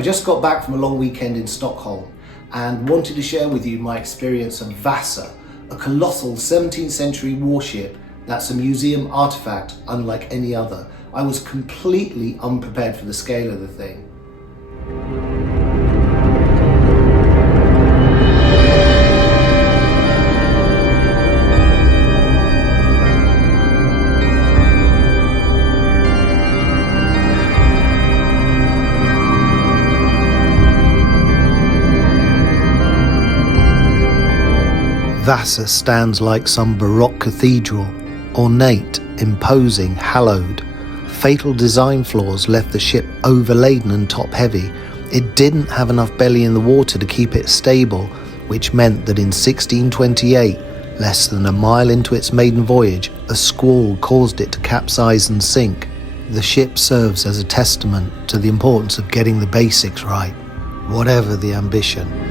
I just got back from a long weekend in Stockholm and wanted to share with you my experience of Vasa, a colossal 17th century warship that's a museum artifact unlike any other. I was completely unprepared for the scale of the thing. Vasa stands like some Baroque cathedral, ornate, imposing, hallowed. Fatal design flaws left the ship overladen and top-heavy. It didn't have enough belly in the water to keep it stable, which meant that in 1628, less than a mile into its maiden voyage, a squall caused it to capsize and sink. The ship serves as a testament to the importance of getting the basics right, whatever the ambition.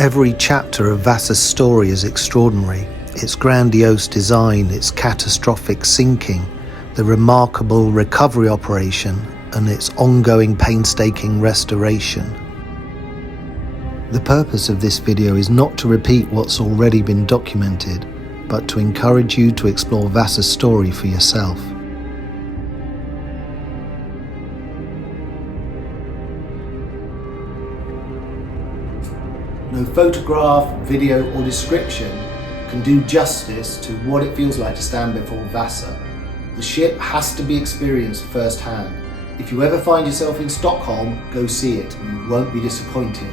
Every chapter of Vasa's story is extraordinary. Its grandiose design, its catastrophic sinking, the remarkable recovery operation, and its ongoing painstaking restoration. The purpose of this video is not to repeat what's already been documented, but to encourage you to explore Vasa's story for yourself. No photograph, video or description can do justice to what it feels like to stand before Vasa. The ship has to be experienced firsthand. If you ever find yourself in Stockholm, go see it and you won't be disappointed.